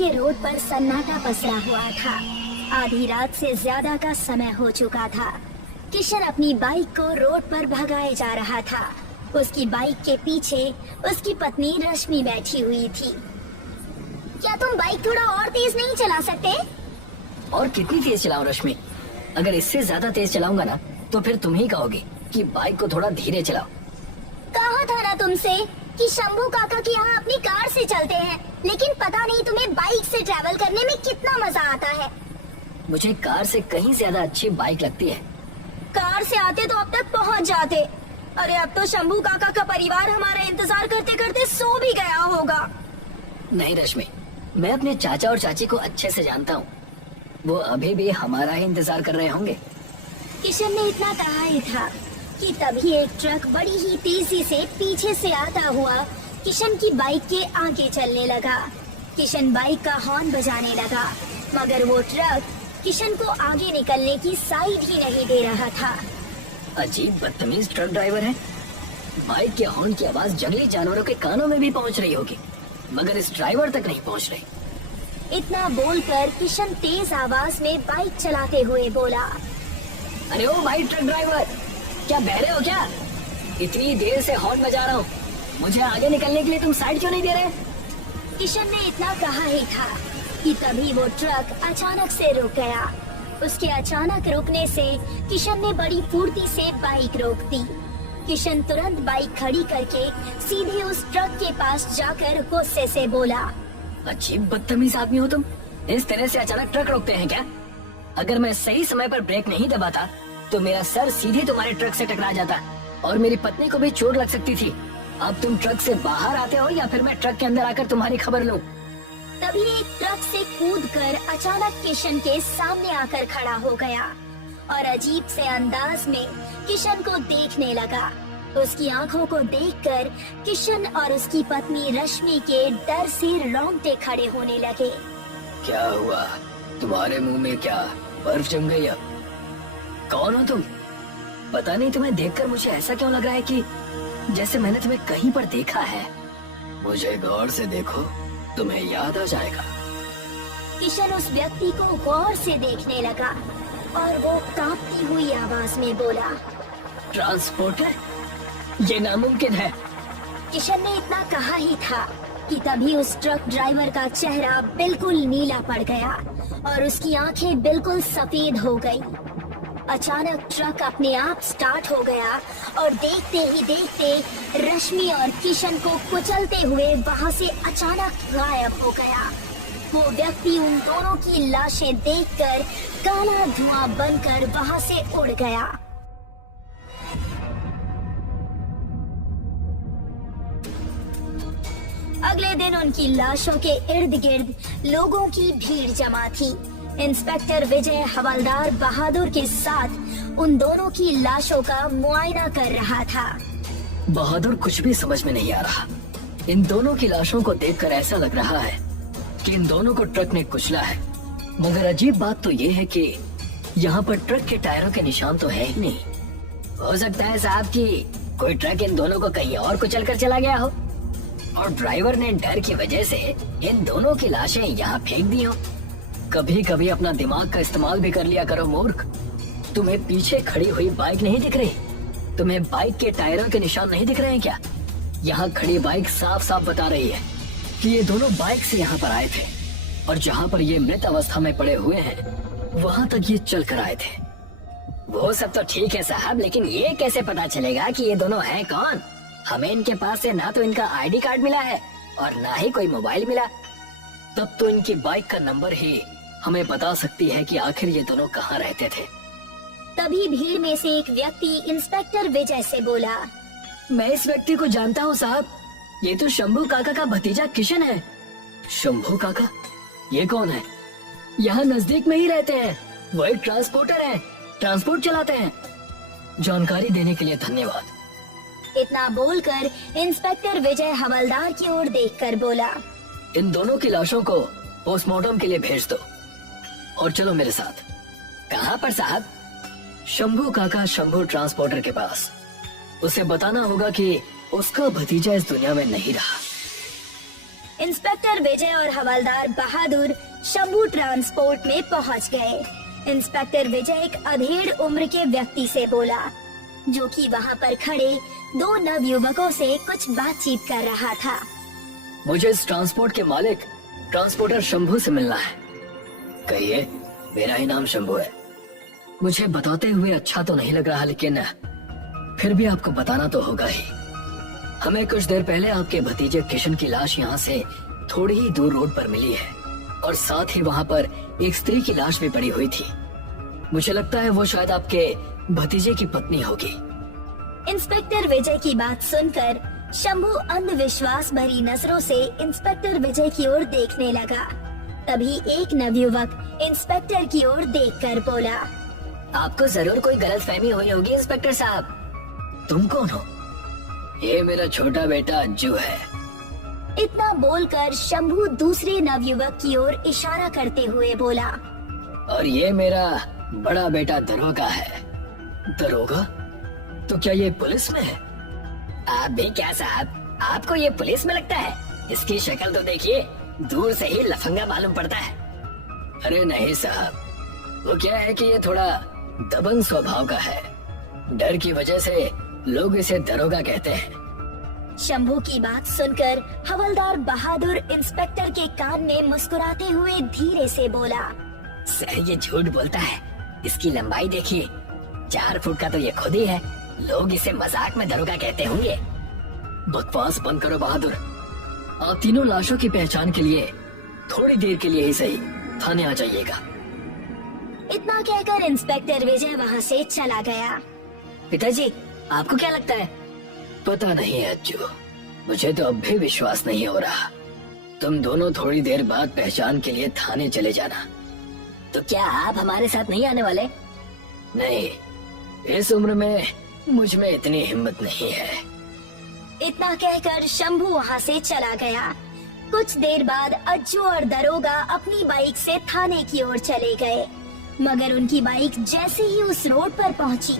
के रोड पर सन्नाटा पसरा हुआ था। आधी रात से ज्यादा का समय हो चुका था। किशन अपनी बाइक को रोड पर भगाए जा रहा था। उसकी बाइक के पीछे उसकी पत्नी रश्मि बैठी हुई थी। क्या तुम बाइक थोड़ा और तेज नहीं चला सकते? और कितनी तेज चलाऊं रश्मि? अगर इससे ज्यादा तेज चलाऊंगा ना तो फिर तुम ही कहोगे कि बाइक को थोड़ा धीरे चलाओ। कहा था ना तुमसे कि शंभू काका के यहाँ अपनी कार से चलते हैं, लेकिन पता नहीं तुम्हें बाइक से ट्रैवल करने में कितना मजा आता है। मुझे कार से कहीं ज्यादा अच्छी बाइक लगती है। कार से आते तो अब तक पहुँच जाते। अरे अब तो शंभू काका का परिवार हमारा इंतजार करते करते सो भी गया होगा। नहीं रश्मि, मैं अपने चाचा और चाची को अच्छे से जानता हूँ। वो अभी भी हमारा ही इंतजार कर रहे होंगे। किशन ने इतना कहा ही था कि तभी एक ट्रक बड़ी ही तेजी से पीछे से आता हुआ किशन की बाइक के आगे चलने लगा। किशन बाइक का हॉर्न बजाने लगा, मगर वो ट्रक किशन को आगे निकलने की साइड ही नहीं दे रहा था। अजीब बदतमीज ट्रक ड्राइवर है। बाइक के हॉर्न की आवाज जंगली जानवरों के कानों में भी पहुंच रही होगी, मगर इस ड्राइवर तक नहीं पहुंच रही। इतना बोलकर किशन तेज आवाज में बाइक चलाते हुए बोला, अरे ओ भाई ट्रक ड्राइवर, क्या बहरे हो क्या? इतनी देर से हॉर्न बजा रहा हूँ, मुझे आगे निकलने के लिए तुम साइड क्यों नहीं दे रहे? किशन ने इतना कहा ही था कि तभी वो ट्रक अचानक से रुक गया। उसके अचानक रुकने से किशन ने बड़ी फुर्ती से बाइक रोक दी। किशन तुरंत बाइक खड़ी करके सीधे उस ट्रक के पास जाकर गुस्से से बोला, अजीब बदतमीज आदमी हो तुम। इस तरह से अचानक ट्रक रोकते हैं क्या? अगर मैं सही समय पर ब्रेक नहीं दबाता तो मेरा सर सीधे तुम्हारे ट्रक से टकरा जाता और मेरी पत्नी को भी चोट लग सकती थी। अब तुम ट्रक से बाहर आते हो या फिर मैं ट्रक के अंदर आकर तुम्हारी खबर लूं? तभी एक ट्रक से कूदकर अचानक किशन के सामने आकर खड़ा हो गया और अजीब से अंदाज में किशन को देखने लगा। उसकी आंखों को देखकर किशन और उसकी पत्नी रश्मि के डर से रोंगटे खड़े होने लगे। क्या हुआ? तुम्हारे मुंह में क्या बर्फ जम गई? अब कौन हो तुम? पता नहीं, तुम्हें देखकर मुझे ऐसा क्यों लग रहा है कि जैसे मैंने तुम्हें कहीं पर देखा है। मुझे गौर से देखो, तुम्हें याद आ जाएगा। किशन उस व्यक्ति को गौर से देखने लगा और वो कांपती हुई आवाज में बोला, ट्रांसपोर्टर? ये नामुमकिन है। किशन ने इतना कहा ही था कि तभी उस ट्रक ड्राइवर का चेहरा बिल्कुल नीला पड़ गया और उसकी आंखें बिल्कुल सफेद हो गई। अचानक ट्रक अपने आप स्टार्ट हो गया और देखते ही देखते रश्मि और किशन को कुचलते हुए वहां से अचानक गायब हो गया। वो व्यक्ति उन दोनों की लाशें देखकर काला धुआं बनकर वहां से उड़ गया। अगले दिन उनकी लाशों के इर्द गिर्द लोगों की भीड़ जमा थी। इंस्पेक्टर विजय हवलदार बहादुर के साथ उन दोनों की लाशों का मुआयना कर रहा था। बहादुर, कुछ भी समझ में नहीं आ रहा। इन दोनों की लाशों को देखकर ऐसा लग रहा है कि इन दोनों को ट्रक ने कुचला है, मगर अजीब बात तो ये है कि यहाँ पर ट्रक के टायरों के निशान तो है ही नहीं। हो सकता है साहब कि कोई ट्रक इन दोनों को कहीं और कुचल कर चला गया हो और ड्राइवर ने डर की वजह से इन दोनों की लाशें यहाँ फेंक दी हो। कभी कभी अपना दिमाग का इस्तेमाल भी कर लिया करो मूर्ख। तुम्हें पीछे खड़ी हुई बाइक नहीं दिख रही? तुम्हें बाइक के टायरों के निशान नहीं दिख रहे हैं क्या? यहाँ खड़ी बाइक साफ साफ बता रही है कि ये दोनों बाइक से यहाँ पर आए थे और जहाँ पर ये मृत अवस्था में पड़े हुए हैं वहाँ तक ये चल कर आए थे। वो सब तो ठीक है साहब, लेकिन ये कैसे पता चलेगा कि ये दोनों हैं कौन? हमें इनके पास से ना तो इनका आईडी कार्ड मिला है और ना ही कोई मोबाइल मिला। तब तो इनकी बाइक का नंबर ही हमें बता सकती है कि आखिर ये दोनों कहाँ रहते थे। तभी भीड़ में से एक व्यक्ति इंस्पेक्टर विजय से बोला, मैं इस व्यक्ति को जानता हूँ साहब, ये तो शंभू काका का भतीजा किशन है। शंभू काका? ये कौन है? यहाँ नजदीक में ही रहते हैं। वो एक ट्रांसपोर्टर है, ट्रांसपोर्ट चलाते हैं। जानकारी देने के लिए धन्यवाद। इतना बोलकर इंस्पेक्टर विजय हवलदार की ओर देखकर बोला, इन दोनों की लाशों को पोस्टमार्टम के लिए भेज दो और चलो मेरे साथ। कहाँ पर साहब? शंभू काका शंभू ट्रांसपोर्टर के पास। उसे बताना होगा कि उसका भतीजा इस दुनिया में नहीं रहा। इंस्पेक्टर विजय और हवलदार बहादुर शंभू ट्रांसपोर्ट में पहुंच गए। इंस्पेक्टर विजय एक अधेड़ उम्र के व्यक्ति से बोला, जो कि वहां पर खड़े दो नवयुवकों से कुछ बातचीत कर रहा था। मुझे इस ट्रांसपोर्ट के मालिक ट्रांसपोर्टर शंभू से मिलना है। कहिए, मेरा ही नाम शंभू है। मुझे बताते हुए अच्छा तो नहीं लग रहा, लेकिन फिर भी आपको बताना तो होगा ही। हमें कुछ देर पहले आपके भतीजे किशन की लाश यहाँ से थोड़ी ही दूर रोड पर मिली है, और साथ ही वहाँ पर एक स्त्री की लाश भी पड़ी हुई थी। मुझे लगता है वो शायद आपके भतीजे की पत्नी होगी। इंस्पेक्टर विजय की बात सुनकर शंभू अंधविश्वास भरी नजरों से इंस्पेक्टर विजय की ओर देखने लगा। तभी एक नवयुवक इंस्पेक्टर की ओर देखकर बोला, आपको जरूर कोई गलतफहमी हुई होगी इंस्पेक्टर साहब। तुम कौन हो? ये मेरा छोटा बेटा अज्जू है। इतना बोलकर शंभू दूसरे नवयुवक की ओर इशारा करते हुए बोला, और ये मेरा बड़ा बेटा दरोगा है। दरोगा? तो क्या ये पुलिस में है? आप भी क्या साहब, आपको ये पुलिस में लगता है? इसकी शक्ल तो देखिए, दूर से ही लफंगा मालूम पड़ता है। अरे नहीं साहब, वो क्या है कि ये थोड़ा दबंग स्वभाव का है। डर की वजह से लोग इसे दरोगा कहते हैं। शंभू की बात सुनकर हवलदार बहादुर इंस्पेक्टर के कान में मुस्कुराते हुए धीरे से बोला, सर ये झूठ बोलता है। इसकी लंबाई देखिए, 4 फुट का तो ये खुद ही है। लोग इसे मजाक में दरोगा कहते होंगे। बकवास बंद करो बहादुर। आप तीनों लाशों की पहचान के लिए थोड़ी देर के लिए ही सही थाने आ जाइएगा। इतना कहकर इंस्पेक्टर विजय वहाँ से चला गया। पिताजी, आपको क्या लगता है? पता नहीं है अज्जू, मुझे तो अब भी विश्वास नहीं हो रहा। तुम दोनों थोड़ी देर बाद पहचान के लिए थाने चले जाना। तो क्या आप हमारे साथ नहीं आने वाले? नहीं, इस उम्र में मुझ में इतनी हिम्मत नहीं है। इतना कहकर शंभू वहाँ से चला गया। कुछ देर बाद अज्जू और दरोगा अपनी बाइक से थाने की ओर चले गए, मगर उनकी बाइक जैसे ही उस रोड पर पहुंची,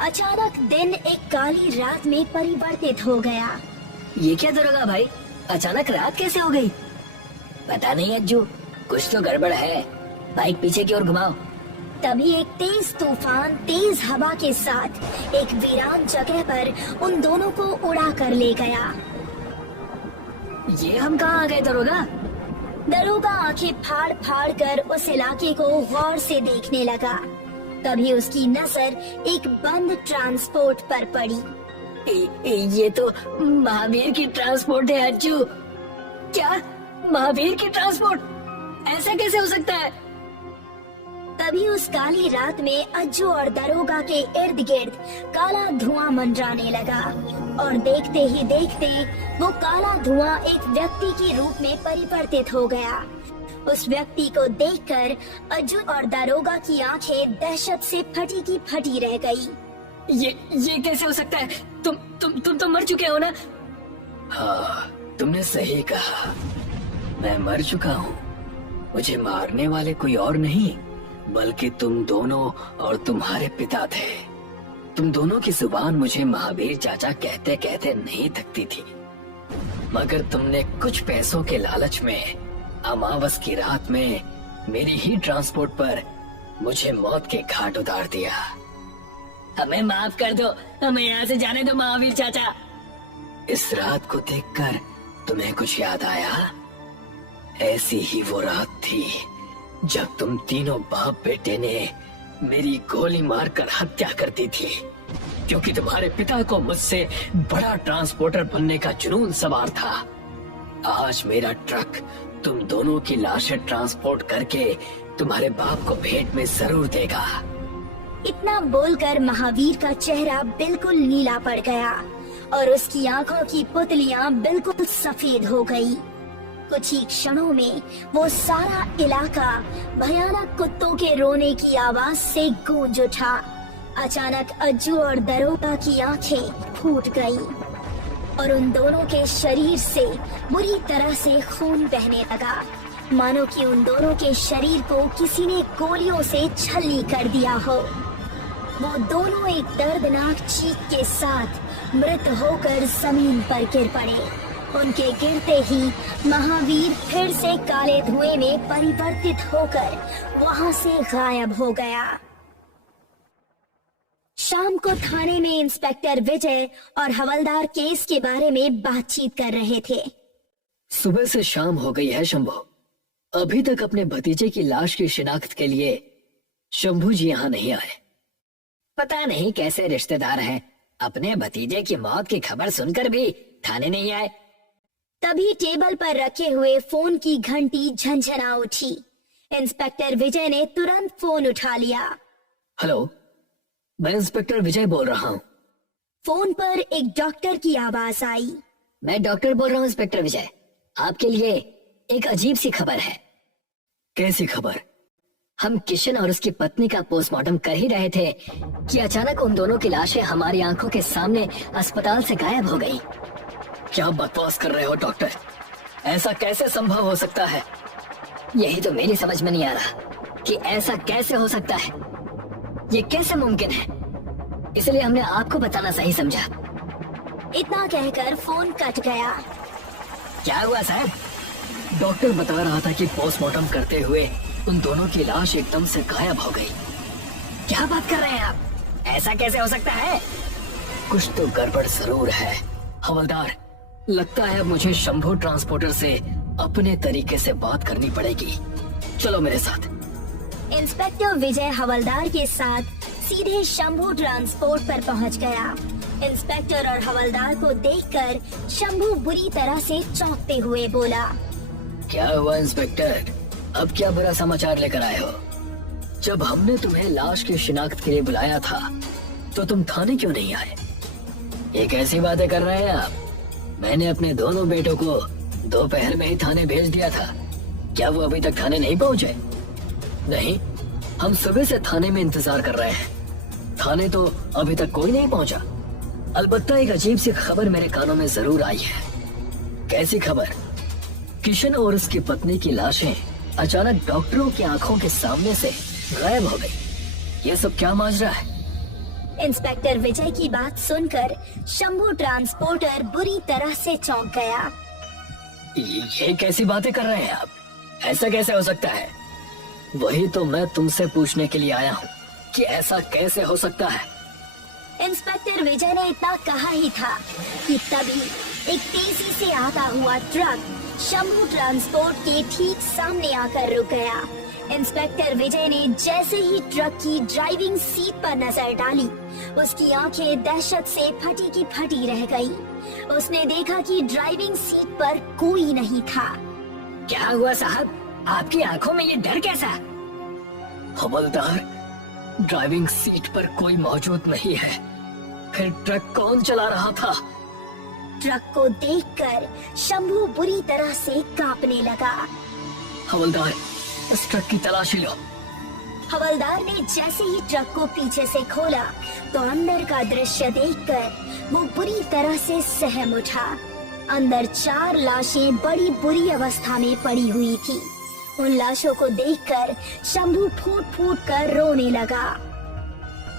अचानक दिन एक काली रात में परिवर्तित हो गया। ये क्या दरोगा भाई, अचानक रात कैसे हो गई? पता नहीं अज्जू, कुछ तो गड़बड़ है। बाइक पीछे की ओर घुमाओ। तभी एक तेज तूफान तेज हवा के साथ एक वीरान जगह पर उन दोनों को उड़ा कर ले गया। ये हम कहाँ आ गए दरोगा? दरोगा आंखें फाड़ फाड़ कर उस इलाके को गौर से देखने लगा। तभी उसकी नजर एक बंद ट्रांसपोर्ट पर पड़ी। ये तो महावीर की ट्रांसपोर्ट है अज्जू। क्या महावीर की ट्रांसपोर्ट? ऐसा कैसे हो सकता है? तभी उस काली रात में अज्जू और दरोगा के इर्द गिर्द काला धुआं मंडराने लगा, और देखते ही देखते वो काला धुआं एक व्यक्ति के रूप में परिवर्तित हो गया। उस व्यक्ति को देखकर अज्जू और दरोगा की आंखें दहशत से फटी की फटी रह गई। ये कैसे हो सकता है? तुम तो मर चुके हो ना? हाँ, तुमने सही कहा, मैं मर चुका हूँ। मुझे मारने वाले कोई और नहीं, बल्कि तुम दोनों और तुम्हारे पिता थे। तुम दोनों की जुबान मुझे महावीर चाचा कहते कहते नहीं थकती थी, मगर तुमने कुछ पैसों के लालच में अमावस की रात में मेरी ही ट्रांसपोर्ट पर मुझे मौत के घाट उतार दिया। हमें माफ कर दो, हमें यहाँ से जाने दो महावीर चाचा। इस रात को देखकर तुम्हें कुछ याद आया? ऐसी ही वो रात थी जब तुम तीनों बाप बेटे ने मेरी गोली मारकर हत्या कर दी थी, क्योंकि तुम्हारे पिता को मुझसे बड़ा ट्रांसपोर्टर बनने का जुनून सवार था। आज मेरा ट्रक तुम दोनों की लाशें ट्रांसपोर्ट करके तुम्हारे बाप को भेंट में जरूर देगा। इतना बोलकर महावीर का चेहरा बिल्कुल नीला पड़ गया और उसकी आंखों की पुतलियां बिल्कुल सफेद हो गई। कुछ ही क्षणों में वो सारा इलाका भयानक कुत्तों के रोने की आवाज से गूंज उठा। अचानक अज्जू और दरोगा की आंखें फूट गई और उन दोनों के शरीर से बुरी तरह से खून बहने लगा, मानो कि उन दोनों के शरीर को किसी ने गोलियों से छलनी कर दिया हो। वो दोनों एक दर्दनाक चीख के साथ मृत होकर जमीन पर गिर पड़े उनके गिरते ही महावीर फिर से काले धुएं में परिवर्तित होकर वहां से गायब हो गया। शाम को थाने में इंस्पेक्टर विजय और हवलदार केस के बारे में बातचीत कर रहे थे। सुबह से शाम हो गई है शंभू, अभी तक अपने भतीजे की लाश की शिनाख्त के लिए शंभू जी यहाँ नहीं आए। पता नहीं कैसे रिश्तेदार हैं, अपने भतीजे की मौत की खबर सुनकर भी थाने नहीं आए। तभी टेबल पर रखे हुए फोन की घंटी झंझना उठी। इंस्पेक्टर विजय ने तुरंत फोन उठा लिया। हेलो, मैं इंस्पेक्टर विजय बोल रहा हूँ। फोन पर एक डॉक्टर की आवाज आई। मैं डॉक्टर बोल रहा हूँ इंस्पेक्टर विजय, आपके लिए एक अजीब सी खबर है। कैसी खबर? हम किशन और उसकी पत्नी का पोस्टमार्टम कर ही रहे थे कि अचानक उन दोनों की लाशें हमारी आंखों के सामने अस्पताल से गायब हो गई। क्या बकवास कर रहे हो डॉक्टर? ऐसा कैसे संभव हो सकता है? यही तो मेरी समझ में नहीं आ रहा कि ऐसा कैसे हो सकता है, ये कैसे मुमकिन है, इसलिए हमने आपको बताना सही समझा। इतना कहकर फोन कट गया। क्या हुआ साहब? डॉक्टर बता रहा था कि पोस्टमार्टम करते हुए उन दोनों की लाश एकदम से गायब हो गई। क्या बात कर रहे हैं आप? ऐसा कैसे हो सकता है? कुछ तो गड़बड़ जरूर है हवलदार। लगता है मुझे शंभू ट्रांसपोर्टर से अपने तरीके से बात करनी पड़ेगी। चलो मेरे साथ। इंस्पेक्टर विजय हवलदार के साथ सीधे शंभू ट्रांसपोर्ट पर पहुंच गया। इंस्पेक्टर और हवलदार को देखकर शंभू बुरी तरह से चौंकते हुए बोला, क्या हुआ इंस्पेक्टर? अब क्या बुरा समाचार लेकर आए हो? जब हमने तुम्हें लाश की शिनाख्त के लिए बुलाया था तो तुम थाने क्यों नहीं आए? ये कैसी बातें कर रहे हैं आप? मैंने अपने दोनों बेटों को दोपहर में ही थाने भेज दिया था। क्या वो अभी तक थाने नहीं पहुंचे? नहीं, हम सुबह से थाने में इंतजार कर रहे हैं। थाने तो अभी तक कोई नहीं पहुंचा। अलबत्ता एक अजीब सी खबर मेरे कानों में जरूर आई है। कैसी खबर? किशन और उसकी पत्नी की लाशें अचानक डॉक्टरों की आंखों के सामने से गायब हो गई। ये सब क्या माजरा है? इंस्पेक्टर विजय की बात सुनकर शंभू ट्रांसपोर्टर बुरी तरह से चौंक गया। ये कैसी बातें कर रहे हैं आप? ऐसा कैसे हो सकता है? वही तो मैं तुमसे पूछने के लिए आया हूँ कि ऐसा कैसे हो सकता है। इंस्पेक्टर विजय ने इतना कहा ही था कि तभी एक तेजी से आता हुआ ट्रक शंभू ट्रांसपोर्ट के ठीक सामने आकर रुक गया। इंस्पेक्टर विजय ने जैसे ही ट्रक की ड्राइविंग सीट पर नजर डाली, उसकी आंखें दहशत से फटी की फटी रह गई। उसने देखा कि ड्राइविंग सीट पर कोई नहीं था। क्या हुआ साहब? आपकी आंखों में ये डर कैसा? हवलदार, ड्राइविंग सीट पर कोई मौजूद नहीं है। फिर ट्रक कौन चला रहा था? ट्रक को देखकर शंभू बुरी तरह से कांपने लगा। हवलदार, इस ट्रक की तलाशी लो। हवलदार ने जैसे ही ट्रक को पीछे से खोला तो अंदर का दृश्य देखकर वो बुरी तरह से सहम उठा। अंदर 4 लाशें बड़ी बुरी अवस्था में पड़ी हुई थी। उन लाशों को देखकर शंभू फूट फूट कर रोने लगा।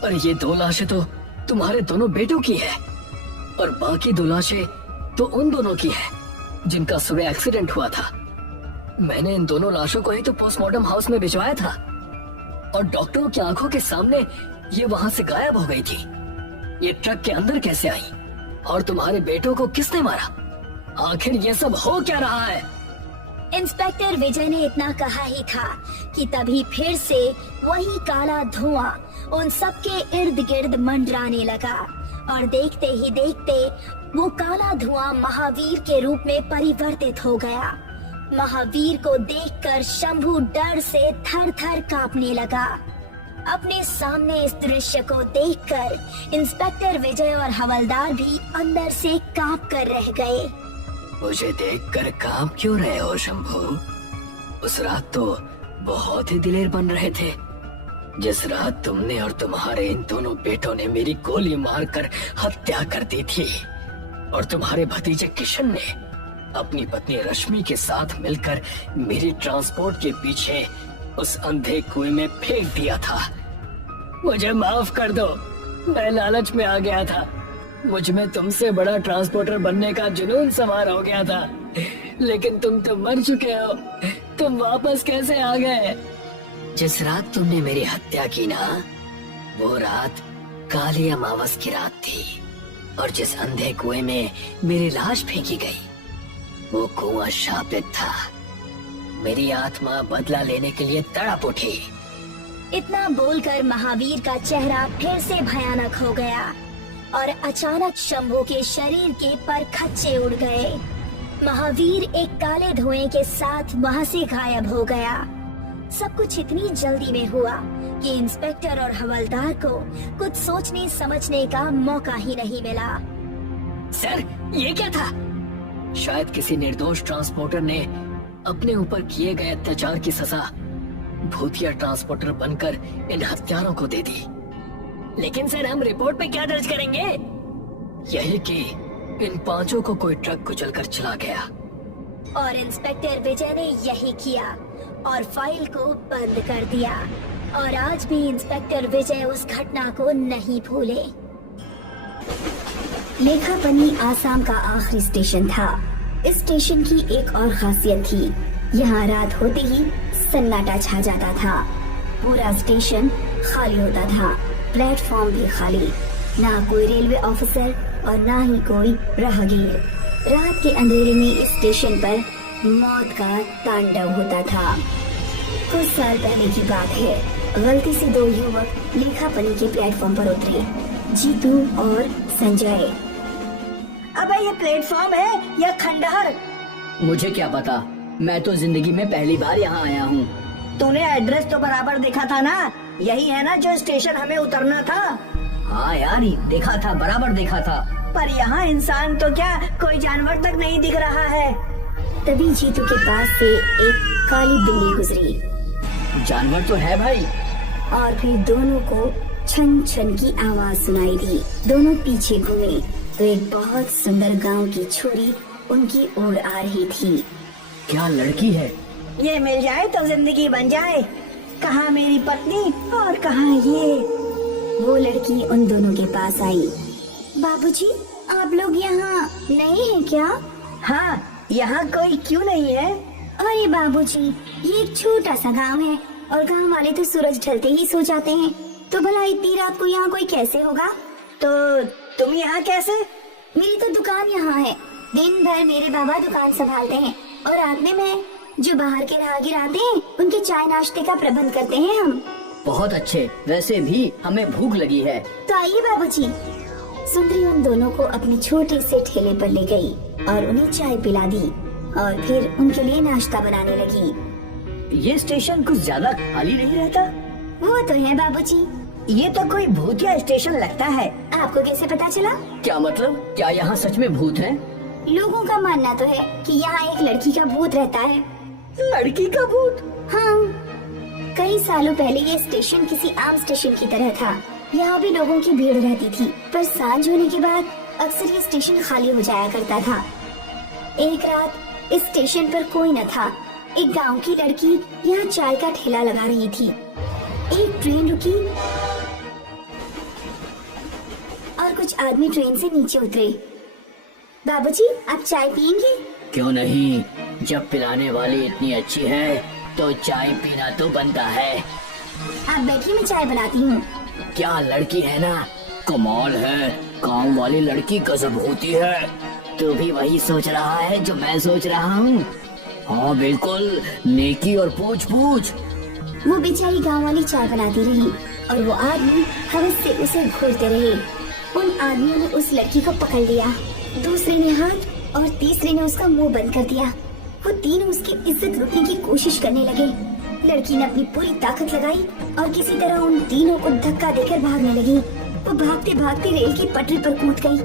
और ये 2 लाशें तो तुम्हारे दोनों बेटों की है, और बाकी 2 लाशें तो उन दोनों की है जिनका सुबह एक्सीडेंट हुआ था। मैंने इन दोनों लाशों को ही तो पोस्टमार्टम हाउस में भिजवाया था, और डॉक्टरों की आंखों के सामने ये वहां से गायब हो गई थी। ये ट्रक के अंदर कैसे आई? और तुम्हारे बेटों को किसने मारा? आखिर ये सब हो क्या रहा है? इंस्पेक्टर विजय ने इतना कहा ही था कि तभी फिर से वही काला धुआं उन सबके इर्द गिर्द मंडराने लगा, और देखते ही देखते वो काला धुआं महावीर के रूप में परिवर्तित हो गया। महावीर को देखकर शंभू डर से थर थर कांपने लगा। अपने सामने इस दृश्य को देखकर इंस्पेक्टर विजय और हवलदार भी अंदर से कांप कर रह गए। मुझे देखकर कांप क्यों रहे हो शंभू? उस रात तो बहुत ही दिलेर बन रहे थे। जिस रात तुमने और तुम्हारे इन दोनों बेटों ने मेरी गोली मारकर हत्या कर दी थी, और तुम्हारे भतीजे किशन ने अपनी पत्नी रश्मि के साथ मिलकर मेरी ट्रांसपोर्ट के पीछे उस अंधे कुएं में फेंक दिया था। मुझे माफ कर दो, मैं लालच में आ गया था। मुझ में तुमसे बड़ा ट्रांसपोर्टर बनने का जुनून सवार हो गया था, लेकिन तुम तो मर चुके हो। तुम वापस कैसे आ गए? जिस रात तुमने मेरी हत्या की ना, वो रात काली अमावस की रात थी, और जिस अंधे कुएं में मेरी लाश फेंकी गई, वो कुआं शापित था। मेरी आत्मा बदला लेने के लिए तड़प उठी। इतना बोलकर महावीर का चेहरा फिर से भयानक हो गया और अचानक शंभू के शरीर के पर खच्चे उड़ गए। महावीर एक काले धुएं के साथ वहां से गायब हो गया। सब कुछ इतनी जल्दी में हुआ कि इंस्पेक्टर और हवलदार को कुछ सोचने समझने का मौका ही नहीं मिला। सर, ये क्या था? शायद किसी निर्दोष ट्रांसपोर्टर ने अपने ऊपर किए गए अत्याचार की सजा भूतिया ट्रांसपोर्टर बनकर इन हत्यारों को दे दी। लेकिन सर, हम रिपोर्ट पे क्या दर्ज करेंगे? यही कि इन पांचों को कोई ट्रक कुचलकर चला गया। और इंस्पेक्टर विजय ने यही किया और फाइल को बंद कर दिया। और आज भी इंस्पेक्टर विजय उस घटना को नहीं भूले। लेखापनी आसाम का आखिरी स्टेशन था। इस स्टेशन की एक और खासियत थी, यहाँ रात होते ही सन्नाटा छा जाता था। पूरा स्टेशन खाली होता था, प्लेटफॉर्म भी खाली, ना कोई रेलवे ऑफिसर और ना ही कोई राहगीर। रात के अंधेरे में इस स्टेशन पर मौत का तांडव होता था। कुछ साल पहले की बात है, गलती से दो युवक लेखापनी के प्लेटफॉर्म पर उतरे, जीतू और संजय। अबे ये प्लेटफॉर्म है या खंडहर? मुझे क्या पता, मैं तो जिंदगी में पहली बार यहाँ आया हूँ। तूने एड्रेस तो बराबर देखा था ना? यही है ना जो स्टेशन हमें उतरना था? हाँ यार, देखा था, बराबर देखा था। पर यहाँ इंसान तो क्या, कोई जानवर तक नहीं दिख रहा है। तभी जीतू के पास से एक काली बिल्ली गुजरी। जानवर तो है भाई। और फिर दोनों को छन छन की आवाज सुनाई दी। दोनों पीछे घूमे तो एक बहुत सुंदर गांव की छोरी उनकी ओर आ रही थी। क्या लड़की है? ये मिल जाए तो जिंदगी बन जाए। कहाँ मेरी पत्नी और कहाँ ये? वो लड़की उन दोनों के पास आई। बाबूजी, आप लोग यहाँ नए हैं क्या? हाँ, यहाँ कोई क्यों नहीं है? अरे बाबूजी, ये एक छोटा सा गांव है और गांव वाले तो सूरज ढलते ही सो जाते हैं, तो भला इतनी रात को यहाँ कोई कैसे होगा? तो तुम यहाँ कैसे? मेरी तो दुकान यहाँ है। दिन भर मेरे बाबा दुकान संभालते हैं और रात में मैं, जो बाहर के राहगीर आते हैं, उनके चाय नाश्ते का प्रबंध करते हैं हम। बहुत अच्छे, वैसे भी हमें भूख लगी है। तो आइए बाबूजी। सुंदरी उन दोनों को अपने छोटे से ठेले पर ले गई और उन्हें चाय पिला दी और फिर उनके लिए नाश्ता बनाने लगी। ये स्टेशन कुछ ज्यादा खाली नहीं रहता? वो तो है बाबूजी। ये तो कोई भूतिया स्टेशन लगता है। आपको कैसे पता चला? क्या मतलब? क्या यहाँ सच में भूत है? लोगों का मानना तो है कि यहाँ एक लड़की का भूत रहता है। लड़की का भूत? हाँ, कई सालों पहले ये स्टेशन किसी आम स्टेशन की तरह था। यहाँ भी लोगों की भीड़ रहती थी, पर सांझ होने के बाद अक्सर ये स्टेशन खाली हो जाया करता था। एक रात इस स्टेशन पर कोई न था। एक गांव की लड़की यहाँ चाय का ठेला लगा रही थी। एक ट्रेन रुकी और कुछ आदमी ट्रेन से नीचे उतरे। बाबूजी, आप चाय पियेंगे? क्यों नहीं, जब पिलाने वाली इतनी अच्छी है तो चाय पीना तो बनता है। आप बैठिए, मैं चाय बनाती हूँ। क्या लड़की है ना, कमाल है। काम वाली लड़की गजब होती है। तू भी वही सोच रहा है जो मैं सोच रहा हूँ? हाँ बिल्कुल, नेकी और पूछ पूछ। वो बेचारी गाँव वाली चाय बनाती रही और वो आदमी हवस से उसे घूरते रहे। उन आदमियों ने उस लड़की को पकड़ लिया, दूसरे ने हाथ और तीसरे ने उसका मुंह बंद कर दिया। वो तीनों उसकी इज्जत लूटने की कोशिश करने लगे। लड़की ने अपनी पूरी ताकत लगाई और किसी तरह उन तीनों को धक्का देकर भागने लगी। वो भागते भागते रेल की पटरी पर कूद गई।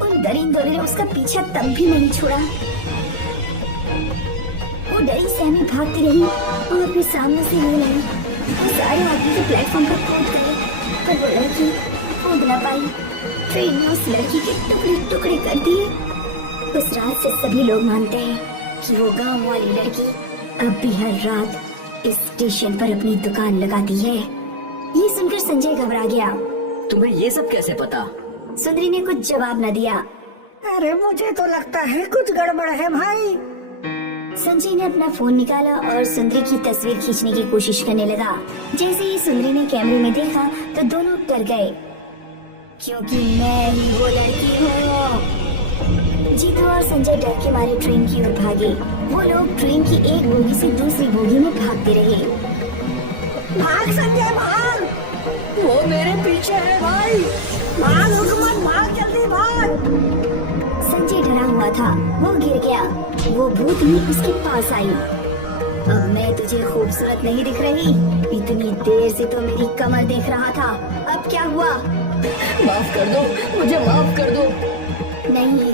उन दरिंदों ने उसका पीछा तब भी नहीं छोड़ा। वो डरी सहमी भागती रही और फिर सामने से रेल आई। वो सारे आदमी के प्लेटफॉर्म पर कूद गए, पर वो लड़की कूद न पाई। ट्रेन ने उस लड़की के टुकड़े टुकड़े कर दिए। उस रात से सभी लोग मानते हैं कि वो गांव वाली लड़की अब भी हर रात इस स्टेशन पर अपनी दुकान लगाती है। ये सुनकर संजय घबरा गया। तुम्हें ये सब कैसे पता? सुंदरी ने कुछ जवाब न दिया। अरे मुझे तो लगता है कुछ गड़बड़ है भाई। संजय ने अपना फोन निकाला और सुंदरी की तस्वीर खींचने की कोशिश करने लगा। जैसे ही सुंदरी ने कैमरे में देखा तो दोनों डर गए, क्योंकि मैं ही वो लड़की हूँ। जीतू और संजय डर के मारे ट्रेन की ओर भागे। वो लोग ट्रेन की एक बोगी से दूसरी बोगी में भागते रहे। भाग संजय भाग, वो मेरे पीछे है भाई। भाग हुकूमत, भाग जल्दी भाग। संजय डरा हुआ था, वो गिर गया। वो भूतनी उसके पास आई। अब मैं तुझे खूबसूरत नहीं दिख रही? इतनी देर से तो मेरी कमर देख रहा था, अब क्या हुआ? माफ कर दो, मुझे माफ कर दो। नहीं,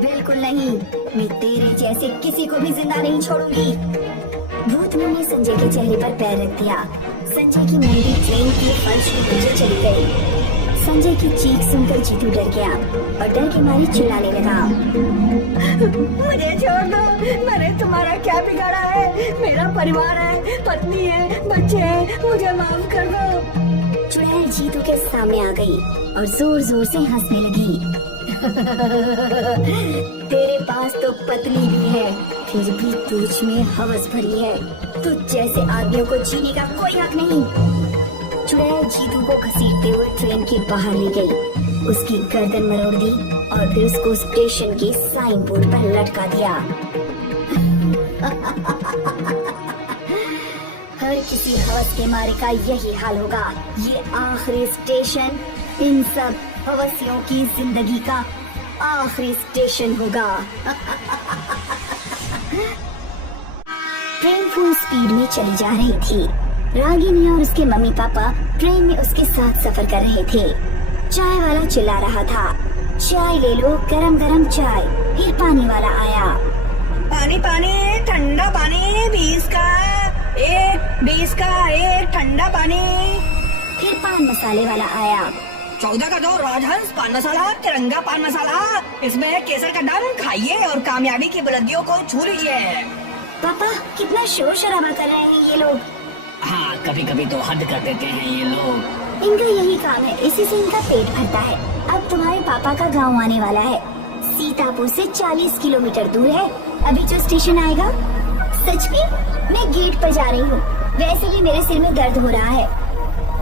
बिल्कुल नहीं। मैं तेरे जैसे किसी को भी जिंदा नहीं छोड़ूंगी। भूतनी ने संजय के चेहरे पर पैर रख दिया। संजय की मुंडी ट्रेन की फर्श के पीछे चली गई। संजय की चीख सुनकर जीतू डर गया और डर के मारे चिल्लाने लगा। मुझे छोड़ दो, मैंने तुम्हारा क्या बिगाड़ा है? मेरा परिवार है, पत्नी है, बच्चे हैं, मुझे माफ कर दो। चुड़ैल जीतू के सामने आ गई और जोर जोर से हंसने लगी। तेरे पास तो पत्नी भी है, फिर भी तुझ में हवस भरी है। तुझ जैसे आदमियों को जीने का कोई हक नहीं। चुड़ैल जीतू को घसीटते हुए ट्रेन के बाहर ले गई। उसकी गर्दन मरोड़ दी और फिर उसको स्टेशन के साइन बोर्ड पर लटका दिया। हर किसी हवस के मारे का यही हाल होगा। ये आखिरी स्टेशन इन सब हवसियों की जिंदगी का आखिरी स्टेशन होगा। ट्रेन फुल स्पीड में चली जा रही थी। रागिनी और उसके मम्मी पापा ट्रेन में उसके साथ सफर कर रहे थे। चाय वाला चिल्ला रहा था, चाय ले लो, गरम गरम चाय। फिर पानी वाला आया, पानी पानी, ठंडा पानी, 20 का एक ठंडा पानी। फिर पान मसाले वाला आया, 14 का दो राजहंस पान मसाला, तिरंगा पान मसाला, इसमें केसर का दम खाइए और कामयाबी की बुलंदियों को छू लीजिए। पापा कितना शोर शराबा कर रहे हैं ये लोग। हाँ, कभी कभी तो हद कर देते हैं ये लोग। इनका यही काम है, इसी से इनका पेट भरता है। अब तुम्हारे पापा का गांव आने वाला है। सीतापुर से 40 किलोमीटर दूर है अभी जो स्टेशन आएगा। सच में मैं गेट पर जा रही हूँ, वैसे भी मेरे सिर में दर्द हो रहा है।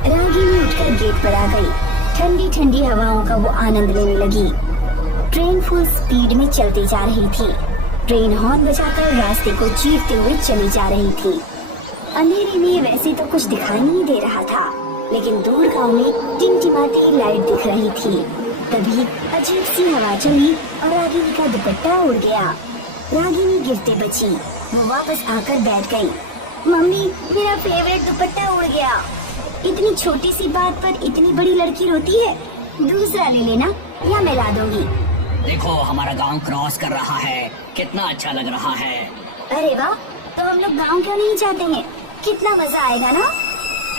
रागिनी उठकर गेट पर आ गई। ठंडी ठंडी हवाओं का वो आनंद लेने लगी। ट्रेन फुल स्पीड में चलती जा रही थी। ट्रेन हॉर्न बजाकर रास्ते को चीरते हुए चली जा रही थी। अंधेरे में वैसे तो कुछ दिखाई नहीं दे रहा था, लेकिन दूर गांव में टिमटिमाती लाइट दिख रही थी। तभी अजीब सी हवा चली और रागिनी का दुपट्टा उड़ गया। रागिनी गिरते बची। वो वापस आकर बैठ गई। मम्मी, मेरा फेवरेट दुपट्टा उड़ गया। इतनी छोटी सी बात पर इतनी बड़ी लड़की रोती है। दूसरा ले लेना या मैं ला दूंगी। देखो, हमारा गांव क्रॉस कर रहा है, कितना अच्छा लग रहा है। अरे वाह, तो हम लोग गांव क्यों नहीं जाते हैं? कितना मजा आएगा ना।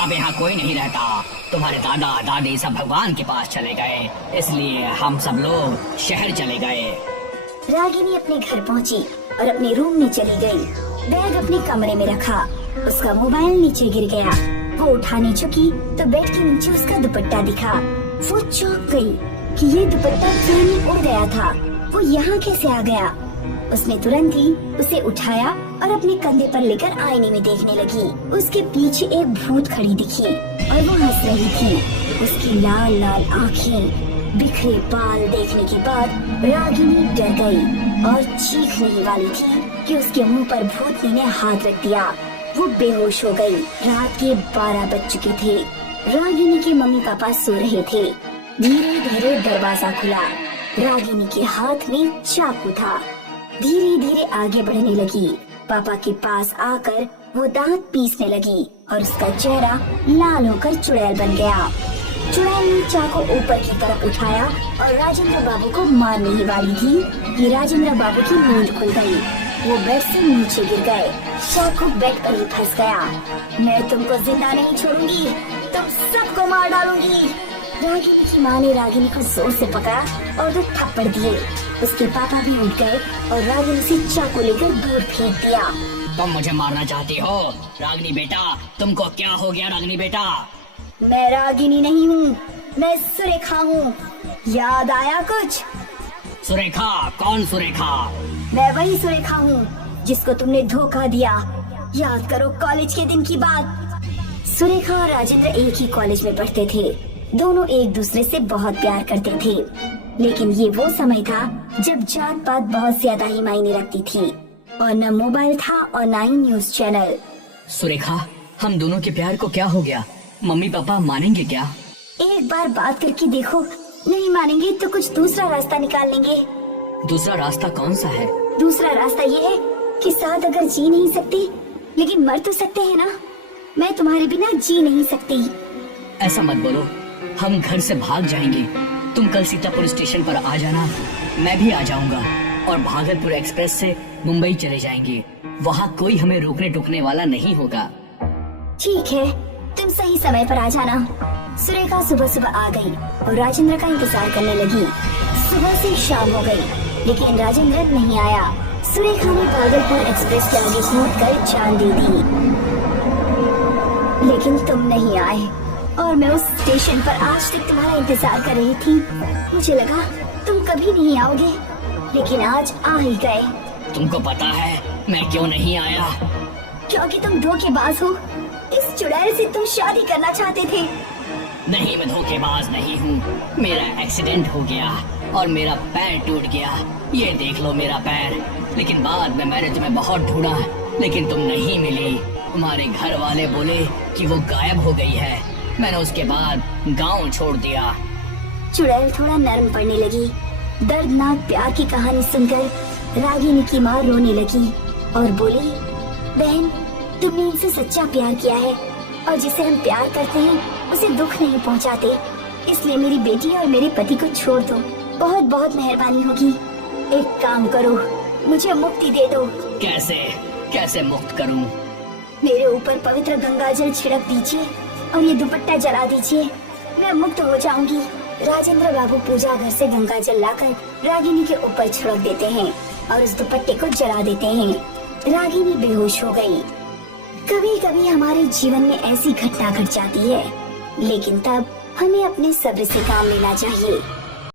अब यहाँ कोई नहीं रहता। तुम्हारे दादा दादी सब भगवान के पास चले गए, इसलिए हम सब लोग शहर चले गए। रागिनी अपने घर पहुंची और अपने रूम में चली गई। बैग अपने कमरे में रखा। उसका मोबाइल नीचे गिर गया। वो उठाने झुकी तो बेड के नीचे उसका दुपट्टा दिखा। वो चौंक गई कि ये दुपट्टा ट्रेन में उड़ गया था। वो यहाँ कैसे आ गया? उसने तुरंत ही उसे उठाया और अपने कंधे पर लेकर आईने में देखने लगी। उसके पीछे एक भूत खड़ी दिखी और वो हंस रही थी। उसकी लाल लाल आँखें, बिखरे बाल देखने के बाद रागिनी डर गई और चीखने ही वाली थी कि उसके मुंह पर भूतनी ने हाथ रख दिया। वो बेहोश हो गई। रात के 12 बज चुके थे। रागिनी के मम्मी पापा सो रहे थे। धीरे धीरे दरवाजा खुला। रागिनी के हाथ में चाकू था। धीरे धीरे आगे बढ़ने लगी। पापा के पास आकर वो दांत पीसने लगी और उसका चेहरा लाल होकर चुड़ैल बन गया। चुड़ैल ने चाकू ऊपर की तरफ उठाया और राजेंद्र बाबू को मारने ही वाली थी कि राजेंद्र बाबू की नींद खुल गई। वो बेड से नीचे गिर गए। चाकू बेड पर ही फंस गया। मैं तुमको जिंदा नहीं छोड़ूंगी, तुम सबको मार डालूंगी। रागिनी की माँ ने रागिनी को जोर से पकड़ा और 2 थप्पड़ दिए। उसके पापा भी उठ गए और रागिनी से चाकू लेकर दूर फेंक दिया। तुम मुझे मारना चाहती हो? रागिनी बेटा, तुमको क्या हो गया? रागिनी बेटा, मैं रागिनी नहीं हूँ, मैं सुरेखा हूँ। याद आया कुछ? सुरेखा? कौन सुरेखा? मैं वही सुरेखा हूँ जिसको तुमने धोखा दिया। याद करो कॉलेज के दिन की बात। सुरेखा और राजेंद्र एक ही कॉलेज में पढ़ते थे। दोनों एक दूसरे से बहुत प्यार करते थे, लेकिन ये वो समय था जब जात पात बहुत ज्यादा ही मायने रखती थी और न मोबाइल था और न ही न्यूज चैनल। सुरेखा, हम दोनों के प्यार को क्या हो गया? मम्मी पापा मानेंगे क्या? एक बार बात करके देखो, नहीं मानेंगे तो कुछ दूसरा रास्ता निकाल लेंगे। दूसरा रास्ता कौन सा है? दूसरा रास्ता ये है कि साथ अगर जी नहीं सकते लेकिन मर तो सकते हैं ना। मैं तुम्हारे बिना जी नहीं सकती। ऐसा मत बोलो, हम घर से भाग जाएंगे। तुम कल सीतापुर स्टेशन पर आ जाना, मैं भी आ जाऊंगा और भागलपुर एक्सप्रेस से मुंबई चले जाएंगे। वहाँ कोई हमें रोकने टोकने वाला नहीं होगा। ठीक है, तुम सही समय पर आ जाना। सुरेखा सुबह सुबह आ गई और राजेंद्र का इंतजार करने लगी। सुबह से शाम हो गई, लेकिन राजेंद्र नहीं आया। सुरेखा ने भागलपुर एक्सप्रेस के आगे कूद कर जान दे दी, लेकिन तुम नहीं आए और मैं उस स्टेशन पर आज तक तुम्हारा इंतजार कर रही थी। मुझे लगा तुम कभी नहीं आओगे, लेकिन आज आ ही गए। तुमको पता है मैं क्यों नहीं आया? क्योंकि तुम धोखेबाज हो। इस चुड़ैल से तुम शादी करना चाहते थे। नहीं, मैं धोखेबाज नहीं हूँ। मेरा एक्सीडेंट हो गया और मेरा पैर टूट गया। ये देख लो मेरा पैर। लेकिन बाद में मैंने तुम्हें बहुत ढूंढा, लेकिन तुम नहीं मिली। तुम्हारे घर वाले बोले कि वो गायब हो गई है। मैंने उसके बाद गांव छोड़ दिया। चुड़ैल थोड़ा नरम पड़ने लगी। दर्दनाक प्यार की कहानी सुनकर रागिनी की माँ रोने लगी और बोली, बहन, तुमने इनसे सच्चा प्यार किया है और जिसे हम प्यार करते हैं उसे दुख नहीं पहुंचाते। इसलिए मेरी बेटी और मेरे पति को छोड़ दो। बहुत बहुत मेहरबानी होगी। एक काम करो, मुझे मुक्ति दे दो। कैसे? कैसे मुक्त करूं? मेरे ऊपर पवित्र गंगाजल छिड़क दीजिए और ये दुपट्टा जला दीजिए। मैं मुक्त हो जाऊंगी। राजेंद्र बाबू पूजा घर से गंगाजल लाकर रागिनी के ऊपर छिड़क देते हैं और उस दुपट्टे को जला देते हैं। रागिनी बेहोश हो गई। कभी कभी हमारे जीवन में ऐसी घटना घट जाती है, लेकिन तब हमें अपने सब्र से काम लेना चाहिए।